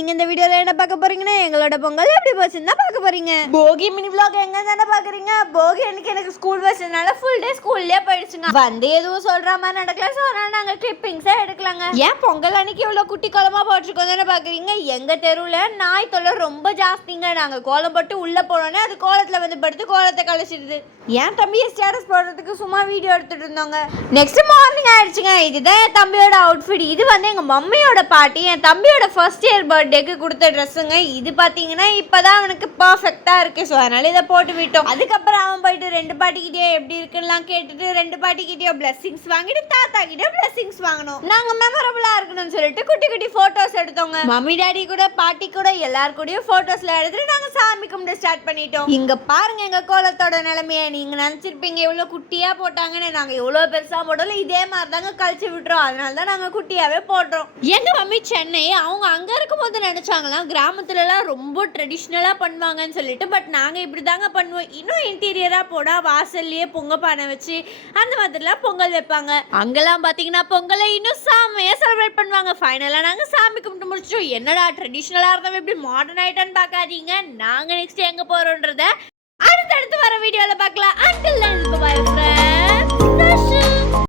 நீங்க இந்த வீடியோல என்ன பார்க்க போறீங்கன்னா எங்களோட பொங்கல் எப்படி போச்சுன்னு தான் பார்க்க போறீங்க. போகி மினி vlog எங்க தானே பாக்குறீங்க. போகி அன்னைக்கு எனக்கு ஸ்கூல் வச்சதுனால ஃபுல் டே ஸ்கூல்லயே போயிடுச்சுங்க. வந்து எதுவும் சொல்ற மாதிரி நடக்கல. சோ நாங்க கிளிப்பிங்ஸே எடுக்கலாங்க. ஏன் பொங்கல் அன்னைக்கு இவ்வளவு குட்டி கோலமா போட்டுருக்கோம் தானே பாக்குறீங்க. எங்க தெருவுல நாய் தொல்லை ரொம்ப ஜாஸ்திங்க. நாங்க கோலம் போட்டு உள்ள போனோன்னே அது கோலத்துல வந்து படுத்து கோலத்தை கழிச்சிடுது. ஏன் தம்பியை ஸ்டேட்டஸ் போடுறதுக்கு சும்மா வீடியோ எடுத்துட்டு இருந்தாங்க. நெக்ஸ்ட் மார்னிங் ஆயிடுச்சுங்க. இதுதான் என் தம்பியோட அவுட்ஃபிட். இது வந்து எங்க மம்மியோட பாட்டி என் தம்பியோட ஃபர்ஸ்ட் இயர் பர்த்டேக்கு கொடுத்த ட்ரெஸ்ஸுங்க. இது பார்த்தீங்கன்னா இப்போதான் அவனுக்கு பர்ஃபெக்டாக இருக்கு. ஸோ அதனால இதை போட்டு விட்டோம். அதுக்கப்புறம் அவன் போயிட்டு ரெண்டு பாட்டிக்கிட்டே எப்படி இருக்குலாம் கேட்டுட்டு ரெண்டு பாட்டிக்கிட்டேயோ பிளஸிங்ஸ் வாங்கிட்டு தாத்தா கிட்டே பிளஸிங்ஸ் வாங்கணும். நாங்கள் மெமரபுளாக இருக்கணும்னு சொல்லிட்டு குட்டி குட்டி ஃபோட்டோஸ் எடுத்தோங்க. மம்மி டாடி கூட பாட்டி கூட எல்லாரு கூடயும் ஃபோட்டோஸ்ல எடுத்துட்டு நாங்கள் சாமி கும்பிட்டு ஸ்டார்ட் பண்ணிட்டோம். இங்க பாருங்க எங்க கோலத்தோட நிலைமையை. நீங்க நினைச்சிருப்பீங்க எவ்வளவு குட்டியா போட்டாங்கன்னு. நாங்க எவ்வளவு பெருசா போட்டோம் இதே மாதிரி தாங்க கழிச்சு விட்டுறோம். அதனால தான் நாங்க குட்டியாவே போடுறோம். எங்க மம்மி சென்னை அவங்க அங்க இருக்கும் போது நினைச்சாங்களாம் கிராமத்துல எல்லாம் ரொம்ப ட்ரெடிஷ்னலா பண்ணுவாங்கன்னு சொல்லிட்டு. பட் நாங்க இப்படி தாங்க பண்ணுவோம். இன்னும் இன்டீரியரா போனா வாசல்லயே பொங்க பானை வச்சு அந்த மாதிரிலாம் பொங்கல் வைப்பாங்க. அங்கெல்லாம் பாத்தீங்கன்னா பொங்கலை இன்னும் செம்மையா செலிப்ரேட் பண்ணுவாங்க. ஃபைனலா நாங்க சாமி கும்பிட்டு முடிச்சிட்டோம். என்னடா ட்ரெடிஷ்னலா இருந்தவங்க இப்படி மாடர்ன் ஆயிட்டான்னு பாக்காதீங்க. நாங்க நெக்ஸ்ட் எங்க போறோம்ன்றத அடுத்தடுத்து வர வீடியோல பார்க்கலாம். until then bye friends.